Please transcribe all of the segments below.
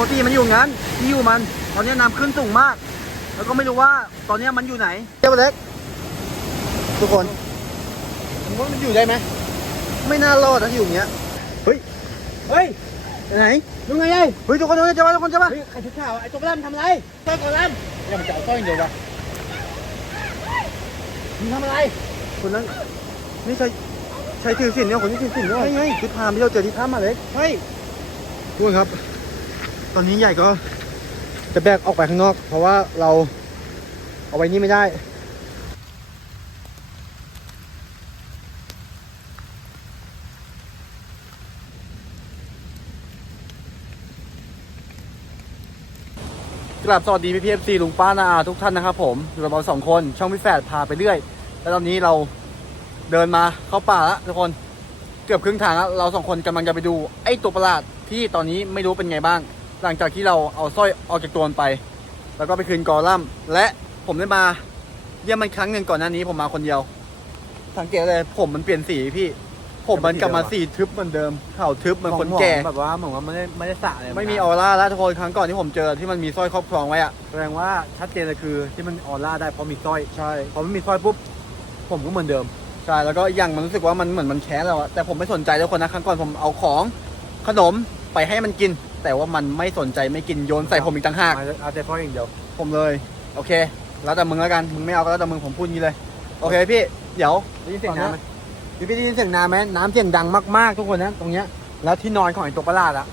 กติมันอยู่งั้นที่อยู่มัน ตอนนี้น้ำขึ้นสูงมาก แล้วก็ไม่รู้ว่าตอนนี้มันอยู่ไหนเจ้าเล็กทุกคนผมว่ามันอยู่ได้ไหมไม่น่ารอดนะที่อยู่อย่างเงี้ยเฮ้ยเฮ้ยไปไหนดูไงไอ้เฮ้ยทุกคนทุกคนจะมาทุกคนจะมาเฮ้ยใครชุดขาวไอ้ตัวกระลำทำอะไรสร้อยกระลำอย่ามันจะเอาสร้อยอย่างเดียววะมึงทำอะไรคนนั้นนี่ใช่ใช่ถือสินเนี่ยคนที่ถือสินด้วยใช่ไงชุดพรามที่เราเจอที่ถ้ำมาเล็กเฮ้ยทุกคนครับ ตอนนี้ใหญ่ก็จะแบกออกไปข้างนอก เพราะว่าเราเอาไว้นี่ไม่ได้กลับสวัสดีพี่พีเอฟซีลุงป้านาอาทุกท่านนะครับผมอยู่กับเราสองคนช่องพี่แฝดพาไปเรื่อย แล้วตอนนี้เราเดินมาเข้าป่าแล้วทุกคนเกือบครึ่งทางแล้วเราสองคนกำลังจะไปดูไอ้ตัวประหลาดที่ตอนนี้ไม่รู้เป็นไงบ้าง หลังจากที่เราเอาสร้อยออกจากตัวมันไป แล้วก็ไปคืนกอลัมน์และผมได้มาเยี่ยมมันครั้งหนึ่งก่อนหน้านี้ผมมาคนเดียว สังเกตเลยผมมันเปลี่ยนสีพี่ ผมมันกลับมาสีทึบเหมือนเดิมเข่าทึบเหมือนคนแก่แบบว่าเหมือนว่าไม่ได้ไม่ได้สระเลยไม่มีออร่าแล้วทุกคนครั้งก่อนที่ผมเจอที่มันมีสร้อยครอบครองไว้อะแสดงว่าชัดเจนเลยคือที่มันออร่าได้เพราะมีสร้อยใช่พอไม่มีสร้อยปุ๊บผมก็เหมือนเดิมใช่แล้วก็อีกอย่างมันรู้สึกว่ามันเหมือนมันแค้นเราอะแต่ผมไม่สนใจทุกคนนะครั้งก่อนผมเอาของขนมไปให้มันกิน แต่ว่ามันไม่สนใจไม่กินโยนใส่ผมอีกต่างหากเอาแต่สร้อยอย่างเดียว ผมเลย โอเค แล้วแต่มึงแล้วกันมึงไม่เอาก็แล้วแต่มึงผมพูดงี้เลย โอเคพี่ เดี๋ยวได้ยินเสียงน้ำไหมพี่พี่ได้ยินเสียงน้ำไหมน้ำเสียงดังมากๆทุกคนนะตรงเนี้ยแล้วที่นอนของไอ้ตัวประหลาดอะ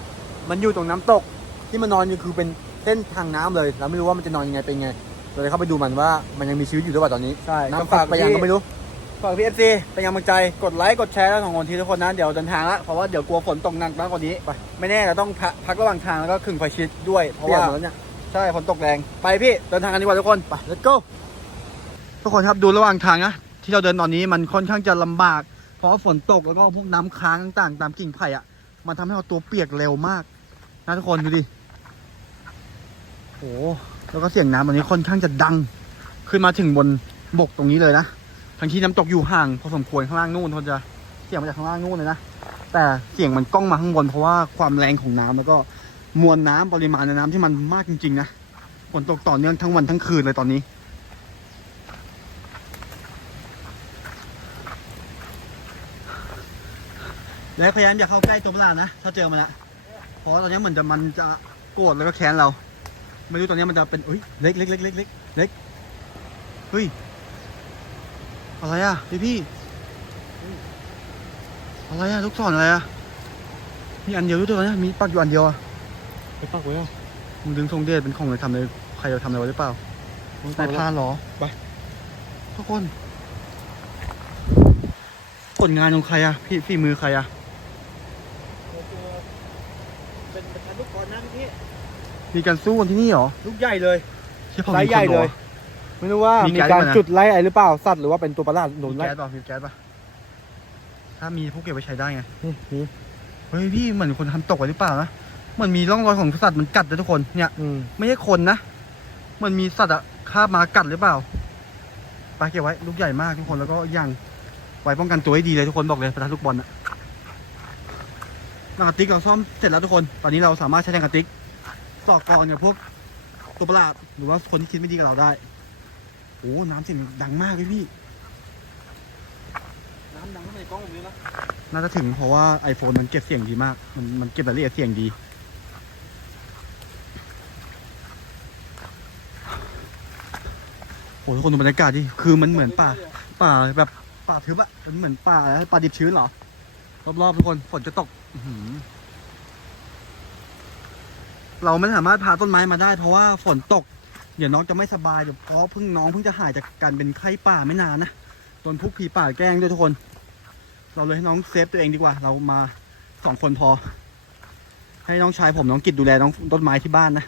มันอยู่ตรงน้ำตกที่มันนอนอยู่คือเป็นเส้นทางน้ำเลยเราไม่รู้ว่ามันจะนอนยังไงเป็นไงเราเลยเข้าไปดูมันว่ามันยังมีชีวิตอยู่หรือเปล่าตอนนี้ใช่น้ำฝากไปยังก็ไม่รู้ ฝากพี่เอฟซีเป็นกำลังใจกดไลค์กดแชร์แล้วของคนทีทุกคนนะเดี๋ยวเดินทางละเพราะว่าเดี๋ยวกลัวฝนตกหนักมากกว่านี้ไปไม่แน่เราต้องพักพักระหว่างทางแล้วก็ขึงไฟชิดด้วยเพราะว่าเปลี่ยนหมดแล้วเนี่ยใช่ฝนตกแรงไปพี่เดินทางกันดีกว่าทุกคนไป let's go ทุกคนครับดูระหว่างทางนะที่เราเดินตอนนี้มันค่อนข้างจะลำบาก เพราะว่าฝนตกแล้วก็พวกน้ำค้างต่างๆ ตามกิ่งไผ่อะมันทำให้เราตัวเปียกเร็วมากนะทุกคนดูดิโอ้แล้วก็เสียงน้ำตอนนี้ค่อนข้างจะดัง ขึ้นมาถึงบนบกตรงนี้เลยนะ ทั้งที่น้ำตกอยู่ห่างพอสมควรข้างล่างนู่นทนจะเสียงมาจากข้างล่างนู่นเลยนะแต่เสียงมันก้องมาข้างบนเพราะว่าความแรงของน้ำแล้วก็มวลน้ำปริมาณในน้ำที่มันมากจริงๆนะฝนตกต่อเนื่องทั้งวันทั้งคืนเลยตอนนี้ และพยายามอย่าเข้าใกล้ตัวประหลาดนะถ้าเจอมันละเพราะตอนนี้เหมือนจะมันจะโกรธแล้วก็แค้นเรา ไม่รู้ตอนนี้มันจะเป็นเอ้ยเล็กเล็กเล็กเล็กเล็กเล็กเฮ้ย อะไรอะพี่พี่อะไรอะลูกศรอะไรอะมีอันเดียวด้วยตัวเนี้มีปักอยู่อันเดียวอะไปปักไว้อะมึงดึงทรงเดชเป็นของเลยทำเลยใครจะทำอะไรไว้หรือเปล่านายพรานเหรอไปทุกคน ผลงานของใครอะพี่ฝีมือใครอะเป็นประธานลูกกรนะพี่มีการสู้กันที่นี่เหรอ ลูกใหญ่เลยเชี่ยผมไซส์ใหญ่เลย ไม่รู้ว่ามีมีแก๊สการด้วยนะ จุดไล่อะไรหรือเปล่าสัตว์หรือว่าเป็นตัวประหลาดหนุนมีไล่แก๊สป่ะมีแก๊สป่ะถ้ามีพวกเก็บไว้ใช้ได้ไง นี่นี่เฮ้ยพี่เหมือนคนทำตกไว้หรือเปล่านะเหมือนมีร่องรอยของสัตว์มันกัดนะทุกคนเนี่ย อืมไม่ใช่คนนะมันมีสัตว์อะคาบมากัดหรือเปล่าไปเก็บไว้ลูกใหญ่มากทุกคนแล้วก็อีกอย่างไว้ป้องกันตัวให้ดีเลยทุกคนบอกเลยประทัดลูกบอลอะหนังกระติกเราซ่อมเสร็จแล้วทุกคน ตอนนี้เราสามารถใช้หนังกระติกต่อกรกับพวกตัวประหลาดหรือว่าคนที่คิดไม่ดีกับเราได้ โอ้น้ำเสียงดังมากเลยพี่ น้ำดังในกล้องแบบนี้นะน่าจะถึงเพราะว่า iPhone มันเก็บเสียงดีมาก มันมันเก็บรายละเอียดเสียงดี โอ้ทุกคนดูบรรยากาศดิ คือมันเหมือนป่า ป่าแบบป่าทึบอะมันเหมือนป่าอะไรป่าดิบชื้นเหรอ รอบๆทุกคนฝนจะตกอื้อหือเราไม่สามารถพาต้นไม้มาได้ เพราะว่าฝนตก เดี๋ยวน้องจะไม่สบายเดี๋ยวเพราะเพิ่งน้องเพิ่งจะหายจากการเป็นไข้ป่าไม่นานนะโดนพวกผีป่าแกล้งด้วยทุกคน เราเลยให้น้องเซฟตัวเองดีกว่า เรามาสองคนพอ ให้น้องชายผมน้องกิจดูแลน้องต้นไม้ที่บ้านนะ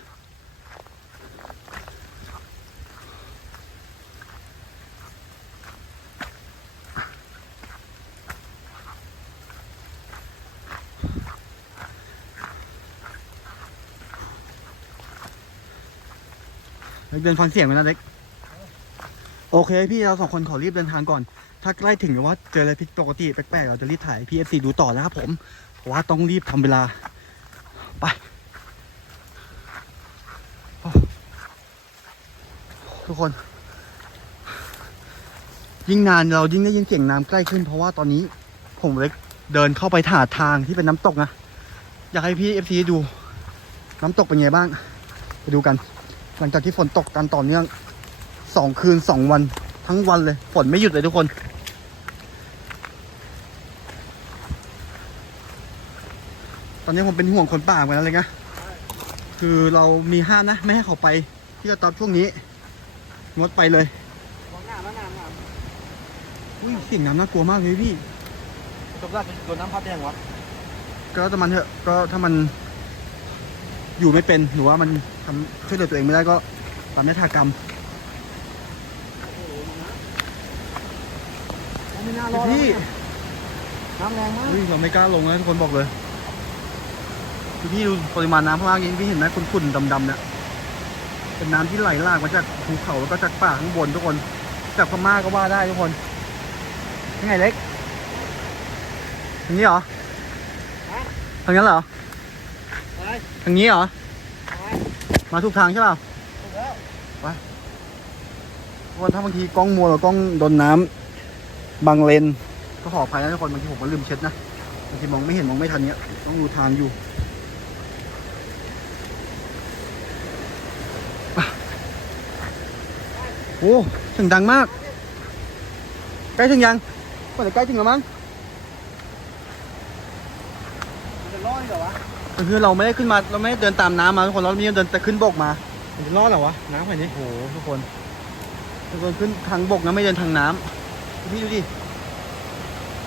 เดินฟังเสียงกันนะเด็ก โอเคพี่เราสองคนขอรีบเดินทางก่อน ถ้าใกล้ถึงหรือว่าเจออะไรผิดปกติแปลกๆเราจะรีบถ่ายพีเอฟซีดูต่อนะครับผมเพราะว่าต้องรีบทำเวลา ไปทุกคน ยิ่งนานเรายิ่งได้ยินเสียงน้ำใกล้ขึ้น เพราะว่าตอนนี้ผมเล็กเดินเข้าไปถ่าทางที่เป็นน้ำตกนะอยากให้พี่เอฟซีดู น้ำตกเป็นไงบ้าง ไปดูกัน หลังจากที่ฝนตกกันต่อเนื่องสองคืนสองวันทั้งวันเลย ฝนไม่หยุดเลยทุกคน ตอนนี้ผมเป็นห่วงคนป่าเหมือนกันเลยนะคือเรามีห้ามนะ ไม่ให้เขาไปที่จะตอนช่วงนี้ งดไปเลยมองหน้ามองหน้ามองหน้าอุ้ยเสียงน้ำน่ากลัวมากเลยพี่จบแล้วโดนน้ำพัดยังวะก็แต่มันเถอะก็ถ้ามันอยู่ไม่เป็นหรือว่ามัน ทำช่วยเหลือตัวเองไม่ได้ก็ทำได้ทากรรมโอ้โหมองนะไม่น่ารอดพี่น้ำแรงมากอุ้ยเราไม่กล้าลงนะทุกคนบอกเลยคือพี่ดูปริมาณน้ำข้างล่างนี้พี่เห็นไหมขุ่นๆดำๆเนี่ยเป็นน้ำที่ไหลหลากมาจากภูเขาแล้วก็จากป่าข้างบนทุกคน จากพม่าก็ว่าได้ทุกคนยังไงเล็กทางนี้เหรอฮะทางนั้นเหรอไปทางนี้เหรอไป มาถูกทางใช่เปล่าถูกแล้วเพราะว่าถ้าบางทีกล้องมัวหรือกล้องโดนน้ำบางเลน ก็ขออภัยนะทุกคนบางทีผมก็ลืมเช็ดนะบางทีมองไม่เห็นมองไม่ทันเนี้ยต้องดูทางอยู่อะโอ้เสียงดังมาก ใกล้ถึงยังก็จะใกล้ถึงแล้วมั้งมันจะรอดเหรอวะก็ คือเราไม่ได้ขึ้นมาเราไม่ได้เดินตามน้ำมาทุกคนเรามีเดินแต่ขึ้นบกมามันจะรอดเหรอวะน้ำแบบนี้โอ้โหทุกคนทุกคนขึ้นทางบกนะไม่เดินทางน้ำพี่ดูดิ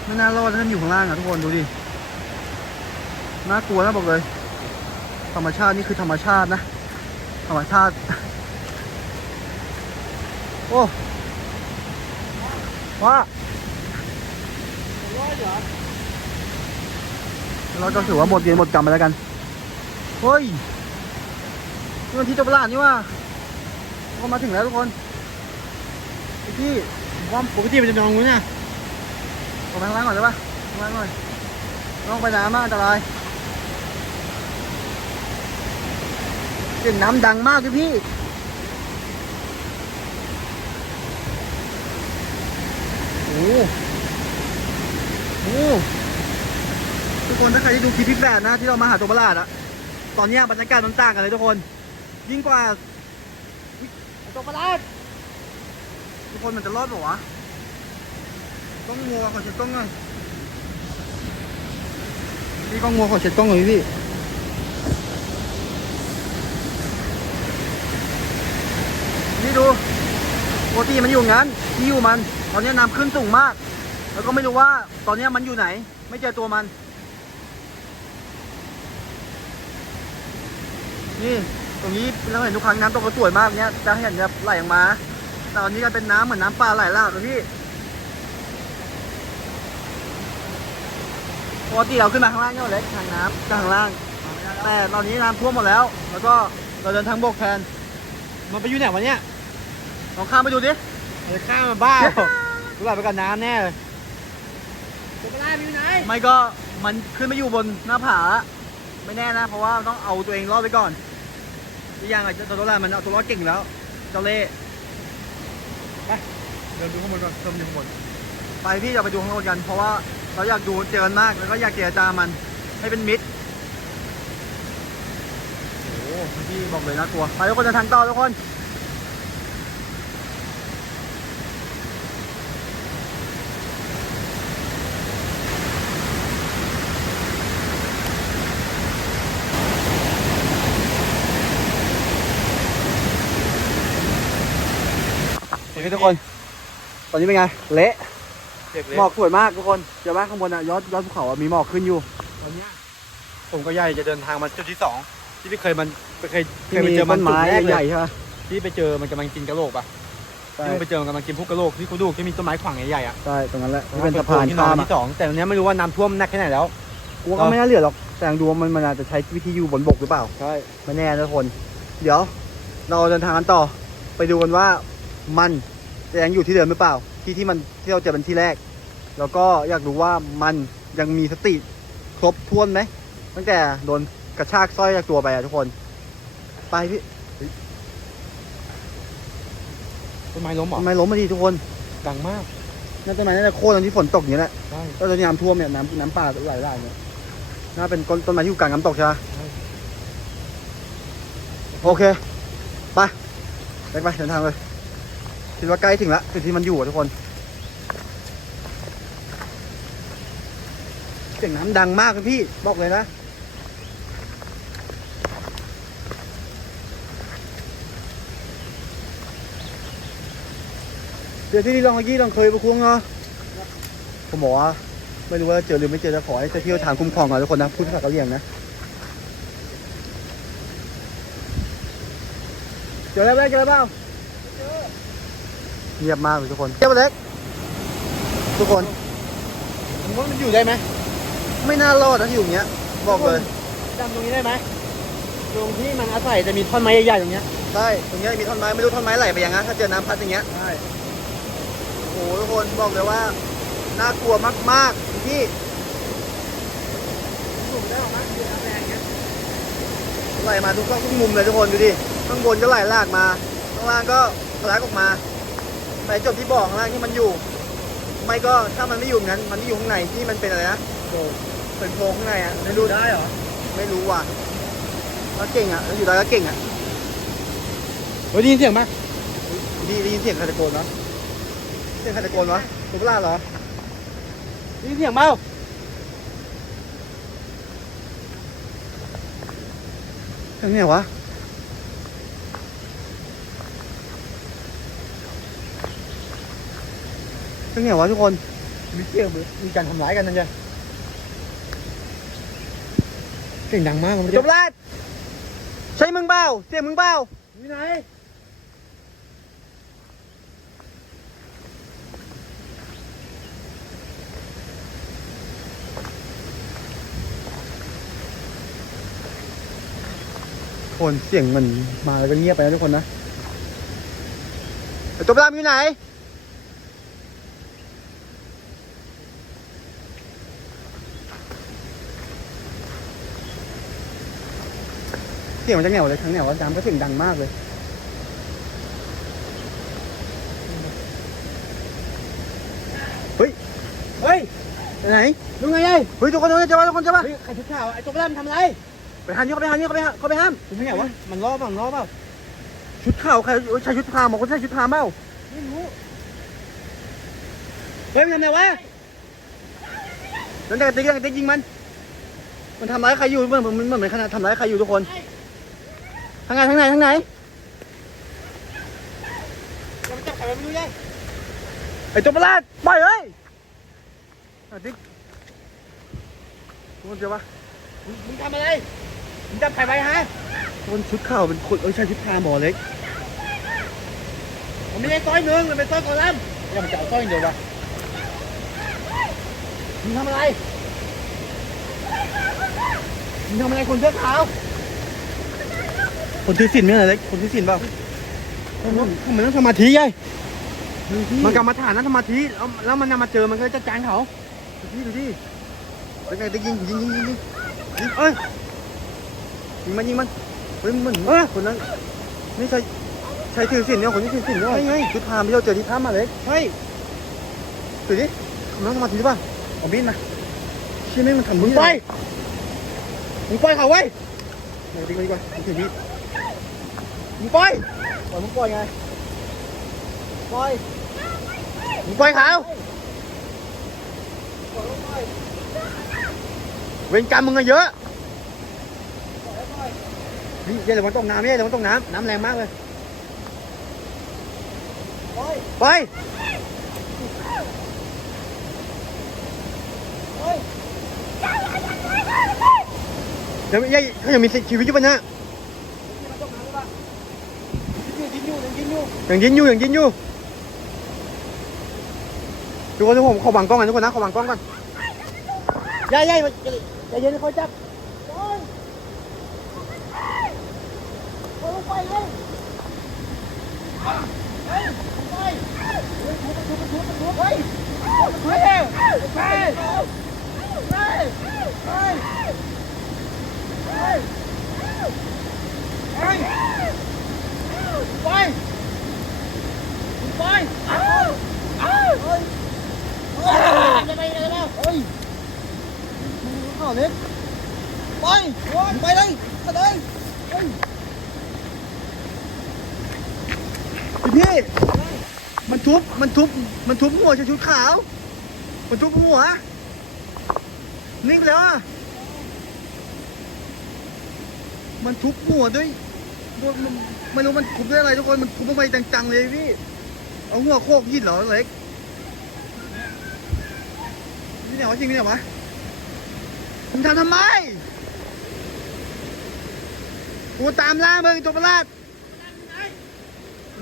ไม่น่ารอดถ้าท่านอยู่ข้างล่างอะทุกคนดูดิน่ากลัวนะบอกเลย ธรรมชาตินี่คือธรรมชาตินะ ธรรมชาติโอ้ว่า รอดเหรอเราก็ถือว่าหมดเวรหมดกรรมไปแล้วกันเฮ้ยนี่มันที่จับประหลาดนี่ว่าก็มาถึงแล้วทุกคนไอ้พี่ว่าปกติมันจะนอนงูเนี่ยลงไปข้างล่างก่อนได้ปะข้างล่างหน่อยลงไปน้ำมากอันตรายเสียงน้ำดังมากเลยพี่โอ้โหโอ้โหทุก คนถ้าใครที่ดูคลิปพี่แปดนะที่เรามาหาตัวประหลาดอะตอนนี้บรรยากาศมันต่างกันเลยทุกคน ยิ่งกว่าตัวประหลาดทุกคนมันจะรอดเปล่าวะต้องมัวขอเช็ดกล้องหน่อยพี่กล้องมัวขอเช็ดกล้องหน่อยพี่นี่ดูปกติมันอยู่งั้นที่อยู่มัน ตอนนี้น้ำขึ้นสูงมาก แล้วก็ไม่รู้ว่าตอนนี้มันอยู่ไหน ไม่เจอตัวมัน นี่ตรงนี้เราเห็นทุกครั้งน้ำตกก็สวยมากเนี้ยจะเห็นแบบไหลออกมาแต่ตอนนี้ก็เป็นน้ำเหมือนน้ำปลาไหลหลากเลยพี่ปกติเราขึ้นมาข้างล่างเนี่ยเล็กทางน้ำจากข้างล่าง แต่ตอนนี้น้ำท่วมหมดแล้ว แล้วก็เราเดินทางบกแทน มันไปอยู่ไหนวะเนี่ยลองข้ามไปดูดิมันจะข้ามมาบ้าเหรอกูหลับไปกับน้ำแน่เลยตัวประหลาดอยู่ไหน ไม่ก็มันขึ้นไปอยู่บนหน้าผา ไม่แน่นะ เพราะว่าต้องเอาตัวเองรอดไปก่อน อีกอย่างอะเจ้าตัวแรกมันเอาตัวรอดเก่งอยู่แล้ว เจ้าเล่ไปเดินดูข้างบนก่อนเริ่มดูข้างบนไปพี่เราไปดูข้างบนกัน เพราะว่าเราอยากดูเจอมันมากแล้วก็อยากเจรจามันให้เป็นมิตรโอ้โหพี่บอกเลยน่ากลัวไปทุกคนจะทางต่อทุกคน โอเคทุกคน ตอนนี้เป็นไง เละเด็กเลยหมอกสวยมากทุกคนเดี๋ยวว่าข้างบนอะยอดยอดภูเขาอะมีหมอกขึ้นอยู่ตอนเนี้ยผมกับยายจะเดินทางมาจุดที่สองที่ไม่เคยมันไม่เคยเคที่ยไปมีเจอมัต้นนจุดไม้แรกเลใหญ่ยใช่ไหมที่ไปเจอมันกำลังกินกระโหลกปะใช่ที่มันไปเจอมันกำลังกินพวกกระโหลกที่กูดูที่มีต้นไม้ขวางใหญ่ๆอะใช่ตรงนั้นแหละที่เป็นสะพานที่นอข้านมอะที่สองแต่ตอนเนี้ยไม่รู้ว่าน้ำท่วมหนักแค่ไหนแล้วกูก็ไม่น่าเหลือหรอกแต่ยังดูว่ามันมันอาจจะใช้วิธีอยู่บนบกหรือเปล่า ใช่ไม่แน่นะทุกคน เดี๋ยว เราเดินทางกันต่อ ไปดูกันว่ามัน จะยังอยู่ที่เดิมหรือเปล่า ที่ที่มันที่เราเจอเป็นที่แรก แล้วก็อยากรู้ว่ามันยังมีสติครบถ้วนไหมตั้งแต่โดนกระชากสร้อยจากตัวไปอะทุกคน ไปพี่ต้นไม้ล้มเหรอต้นไม้ล้มมาดีทุกคนดังมากนั่นต้นไม้น่าจะโค่นตอนที่ฝนตกอย่างนี้แหละใช่ก็ตอนนี้น้ำท่วมเนี่ยน้ำน้ำป่าไหลหลากเนี่ยน่าเป็นต้นต้นไม้ที่อยู่กลางน้ำตกใช่ไหมใช่โอเค ไปไปไปเดินทางเลย คิดว่าใกล้ถึงละจุดที่มันอยู่อะทุกคน เสียงน้ำดังมากพี่ บอกเลยนะเดี๋ยวที่นี่ลองเมื่อกี้ลองเคยประคุ้งเนาะผมบอกว่าไม่รู้ว่าเจอหรือไม่เจอจะขอให้เจ้าที่เจ้าทางคุ้มครองก่อนทุกคนนะพูดภาษากะเหรี่ยงนะเจอแล้วเล็กเจอแล้วเปล่า เงียบมากเลยทุกคนเจ้าเล็ก ทุกคนมึงว่ามันอยู่ได้ไหมไม่น่ารอดนะที่อยู่อย่างเงี้ย บอกเลยจำตรงนี้ได้ไหมตรงที่มันอาศัยจะมีท่อนไม้ใหญ่ๆตรงเนี้ยใช่ตรงเนี้ยมีท่อนไม้ไม่รู้ท่อนไม้ไหลไปยังไงถ้าเจอน้ำพัดอย่างเงี้ยใช่โอ้โหทุกคนบอกเลยว่าน่ากลัวมากๆที่สูงได้หรอมั้งเดือดแรงเงี้ยไหลมาทุกช่องทุกมุมเลยทุกคนดูดิข้างบนก็ไหลลากมาข้างล่างก็ทะลักออกมา ไปจบที่บ่อข้างล่างที่มันอยู่ ไม่ก็ถ้ามันไม่อยู่อย่างนั้น มันไม่อยู่ข้างในที่มันเป็นอะไรนะโอ้เป็นโพรงข้างในอะไม่รู้ได้เหรอไม่รู้ว่ะแล้วเก่งอะแล้วอยู่ได้ก็เก่งอะเฮ้ยได้ยินเสียงไหมได้ได้ยินเสียงใครตะโกนวะเสียงใครตะโกนวะตุ๊กลาเหรอได้ยินเสียงเปล่าเสียงไหนวะ เสียงไหนวะทุกคน มีเสียงเหมือนมีการทำร้ายกันนั่นจ้ะเสียงดังมากมันตุ๊กลาใช่มึงเปล่าเสียงมึงเปล่าอยู่ไหนคนเสียงมันมาแล้วก็เงียบไปนะทุกคนนะไอ้ตุ๊กลามึงอยู่ไหน เสียงมันจะแนวเลยทั้งแนวว่าน้ำก็เสียงดังมากเลย เฮ้ยไปไหนดูไงไอ้เฮ้ยทุกคนทุกคนจะมาทุกคนจะมาเฮ้ยใครชุดขาวไอ้ตัวแรกมันทำอะไร ไปห้ามนี่เขาไปห้ามนี่เขาไปห้ามเขาไปห้ามเป็นไงวะ มันล้อเปล่ามันล้อเปล่าชุดขาวใครเอ้ยใส่ชุดพรามบอกคนใส่ชุดพรามเปล่าไม่รู้เฮ้ยมันทำไงวะแล้วแต่ติ๊กแต่ติ๊กยิงมัน มันทำร้ายใครอยู่เหมือนมันมันเหมือนขนาดทำร้ายใครอยู่ทุกคนทางไหนทางไหนทางไหนจะมาจับใครไม่รู้ยังไอ้ตัวประหลาดปล่อยเฮ้ยอะติ๊กทุกคนเจอปะมึงทำอะไร มึงจับใครไปฮะคนชุดขาวเป็นคนเอ้ยใช่ชุดพรามบอเล็กมันไม่ใช่สร้อยหนึ่งมันเป็นสร้อยคอลัมน์อย่ามันจะเอาต้อยเดียววะมึงทำอะไรมึงทำอะไรคนเสื้อขาว คนถือศีลไหมอะไรเล็กคนถือศีลเปล่ามันต้องสมาธิไงมัมันนกกรรมฐานนั่นสมาธิแล้วแล้วมันนำมาเจอมันก็จะจานเขาดูดิดูดิเป็นไงติ๊กยิงยิงยิงยิงยิงเอ้ยยิงมันยิงมันเฮ้ยมันเอ้ยคนนั้นไม่ใช่ใช่ถือศีลเนี่ยคนที่ถือศีลเนี่ยใช่ไงชุดพรามที่เราเจอที่ถ้ำมาเล็กเฮ้ยดูดิทำนั่งสมาธิหรือเปล่าเอามีดมาเชี่ยแม่งมันทำมึงนี่ไปมึงปล่อยเขาไว้ยไหนติ๊กมาดีกว่ามึงถือมีด มึงปล่อยปล่อยมึงปล่อยไงปล่อยมึงปล่อยเขาเวรกรรมมึงอะเยอะนี่เดี๋ยวมันตกน้ำเนี่ยเดี๋ยวมันตกน้ำน้ำแรงมากเลยปล่อยเดี๋ยวยัยเขายังมีชีวิตอยู่ปะเนี่ยงอยู่ยิง อยู่ยังยินอยู่อยังยินอยู่ทุกคนทุกคนขอวางกล้องกันทุกคนนะขอวางกล้องก่อนย่าย่าย่าเย็นเขาจับไป ไปอ้าวอ้าวเฮ้ยจะไปไหนแล้วเฮ้ยขาวเล็กไปไปเลยไปเลยพี่ มันทุบ มันทุบ มันทุบหัวชุดขาว มันทุบหัว นิ่งแล้วอะ มันทุบหัวด้วย ไม่รู้มันทุบด้วยอะไรทุกคน มันทุบลงไปจังๆเลยพี่ เอาหัวโคกยิดเหรอเล็กนี่เนี่ยวะจริงนี่เนี่ยวะมึงทำทำไมกูตามล่ามึงตัวประหลาด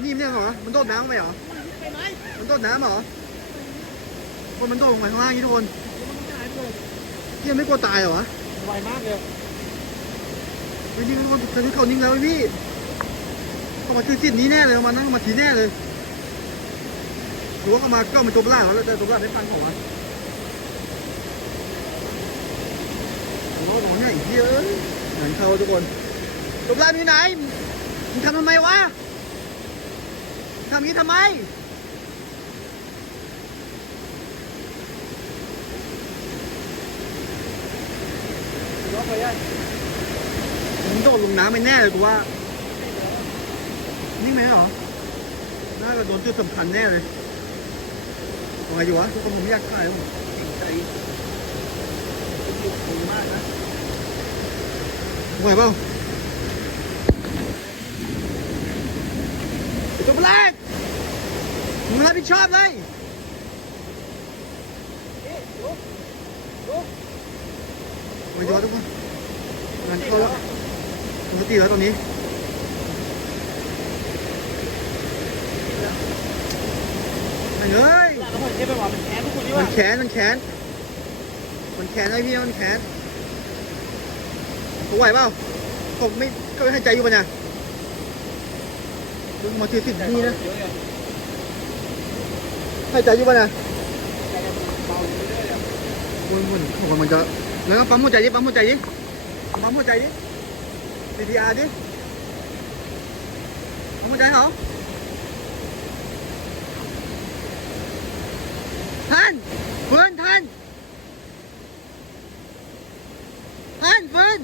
นี่มันเนี่ยเหรอมันโดดน้ำไปเหรอไปไหมมันโดดน้ำเหรอคนมันโดดลงไปข้างล่างนี่ทุกคนเหี้ยังไม่กลัวตายเหรอวะไวมากเลยเฮ้ยนี่ทุกคนตอนนี้เขานิ่งแล้วเว้ยพี่เขามาคือจิตนี้แน่เลยเขามานั่งมาทีแน่เลย หรือว่าเขามาก็มาตัวประหลาดเขาแล้วแต่ตัวประหลาดได้ฟังเขาวะโอ้โหโดนเนี่ยเยอะเหมือนเขาทุกคนตัวประหลาดอยู่ไหนมึงทำทำไมวะทำอย่งนี้ทำไมล็อกเลยอะมึงโดดลงน้ำไปแน่เลยกูว่านี่ไหมเหรอน่าจะโดนจุดสำคัญแน่เลย ทำไงดีวะทุกคนผมไม่อยากถ่ายแล้วผมเก่งใจดีมากนะไหวเปล่าไอ้ตัวแรกมึงรับผิดชอบเลยนี่ลุกลุกทำไงดีวะทุกคนงานเข้าแล้วปกติแล้วตอนนี้ไม่เอ้ย แล้วผมเช็คไปว่า มันแค้นมันแค้นมันแค้นไอ้พี่มันแค้นเขาไหวเปล่าผมไม่ก็ไม่ให้ใจอยู่ปะเนี่ยมึงมาถือสิทธิ์นี่นะให้ใจอยู่ปะเนี่ยมึงมึงเขามันจะแล้วก็ปั๊มหัวใจดิปั๊มหัวใจดิปั๊มหัวใจดิ CPR ดิปั๊มหัวใจเหรอ ท่านเฟิร์นท่าน ท่านเฟิร์น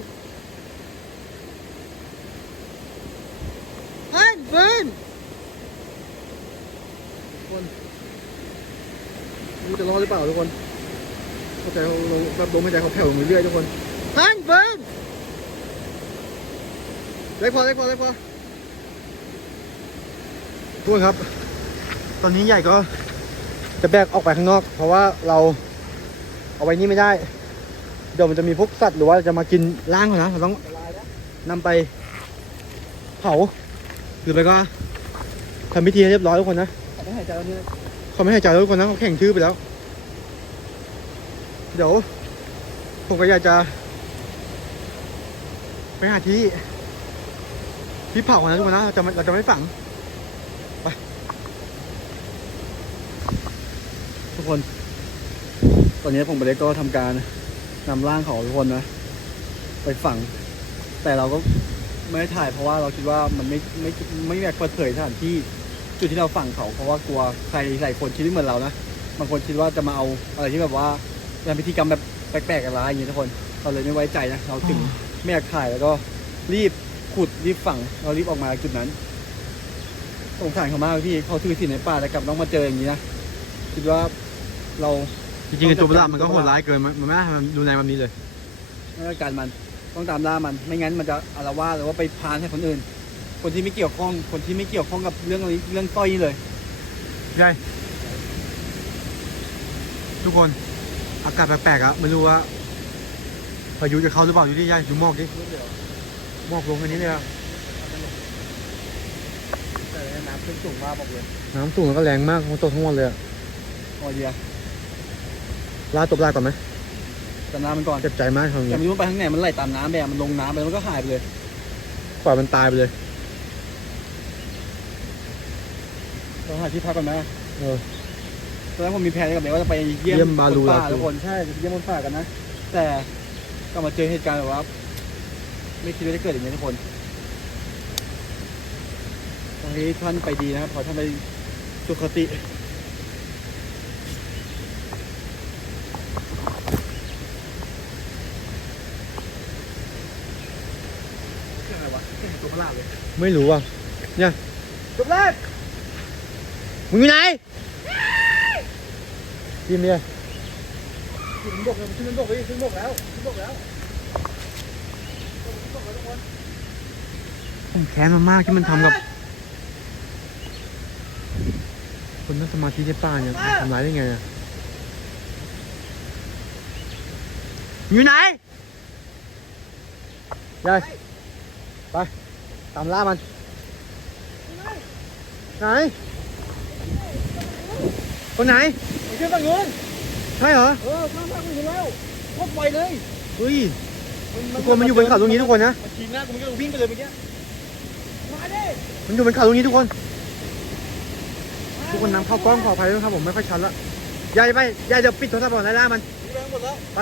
ท่านเฟิร์นคนรู้จะรอดหรือเปล่า ทุกคนเข้าใจเขาลงแบบลมหายใจเขาแผ่วลงเรื่อยๆทุกคนท่านเฟิร์นเล็กพอเล็กพอเล็กพอทุกคนครับ ตอนนี้ใหญ่ก็จะแบกออกไปข้างนอก เพราะว่าเราเอาไว้นี่ไม่ได้ เดี๋ยวมันจะมีพวกสัตว์หรือว่าจะมากินร่างเขานะเราต้องนำไปเผาหรือไปก็ทำพิธีให้เรียบร้อยทุกคนนะไม่หายใจแล้วนี่เขาไม่ให้ใจทุกคนนะเขาแข่งชื่อไปแล้ว เดี๋ยว ผมก็อยากจะ ไปหาที่ ที่เผานะทุกคนนะเราจะเราจะไม่ฝัง ไป ทุกคน ตอนนี้ผมไปเล็กก็ทำการนำร่างของทุกคนนะ ไปฝัง แต่เราก็ไม่ได้ถ่ายเพราะว่าเราคิดว่ามันไม่ไม่ไม่อยากเปิดเผยสถานที่จุดที่เราฝังเขาเพราะว่ากลัวใครหลายคนคิดไม่เหมือนเรานะบางคนคิดว่าจะมาเอาอะไรที่แบบว่า เป็นพิธีกรรมแบบแปลกๆอะไรอย่างเงี้ยทุกคน เราเลยไม่ไว้ใจนะ เราถึงไม่อยากถ่ายแล้วก็รีบขุดรีบฝัง เรารีบออกมาจากจุดนั้นสงสารเขามากเลยพี่เขาถือถิ่นในป่าแต่กลับต้องมาเจออย่างนี้นะคิดว่าเราจริงๆไอ้ตัวประหลาดมันก็โหดร้ายเกิน มันมันไม่น่าให้มันดูในแบบนี้เลยไม่ว่าการมันต้องตามล่ามัน ไม่งั้นมันจะอาละวาดหรือว่าไปพานให้คนอื่น คนที่ไม่เกี่ยวข้อง คนที่ไม่เกี่ยวข้องกับเรื่องนี้เรื่องต้อยนี่เลยใช่ทุกคน อากาศแปลกๆอะไม่รู้ว่าพายุจะเข้าหรือเปล่าดูดิยายดูหมอกดิหมอกลงอันนี้เลยอะแต่น้ำขึ้นสูงมากบอกเลยน้ำสูงแล้วก็แรงมากมันตกทั้งวันเลยอะพอเดียลาตัวปลาก่อนไหมแต่น้ำมันก่อนเจ็บใจมากทำอย่างแต่เงี้ยไม่รู้มันไปทางไหนมันไหลตามน้ำไปอะมันลงน้ำไปแล้วมันก็หายไปเลยปล่อยมันตายไปเลยเราหาที่พักกันไหมเออ ตอนแรกผมมีแผนกับเด็กว่าจะไปเยี่ยมเยี่ยมบาลูคนป่าลาคูทุกคนใช่จะไปเยี่ยมคนป่ากันนะ แต่ก็มาเจอเหตุการณ์แบบว่าไม่คิดว่าจะเกิดอย่างนี้ทุกคนตอนนี้ท่านไปดีนะครับขอท่านไปสุขติ เรื่องอะไรวะเรื่องตัวประหลาดเลยไม่รู้อะ จบแรกมึงอยู่ไหน ยิมเนี่ยขึ้นบกเลยขึ้นบกเลยขึ้นบกแล้วขึ้นบกแล้วผมแค้นมันมากที่มันทำกับ คนนั่งสมาธิในป่าเนี่ยมันทำร้ายได้ไงอะอยู่ไหนยายไป ตามล่ามัน ไหน คนไหนไป ขึ้นฝั่งนู้นใช่เหรอ เออข้ามฝั่งนู้นแล้วโคตรไวเลยเฮ้ย ทุกคนมันอยู่บนเขาตรงนี้ทุกคนนะ มันทีหน้ากูมันก็วิ่งไปเลยเมื่อกี้มาดิมันอยู่บนเขาตรงนี้ทุกคน ทุกคนนำเข้ากล้องขออภัยด้วยครับผมไม่ค่อยชัดละยายไปยายเดี๋ยวปิดโทรศัพท์ก่อนไล่ล่ามัน วิ่งไปหมดแล้ว ไป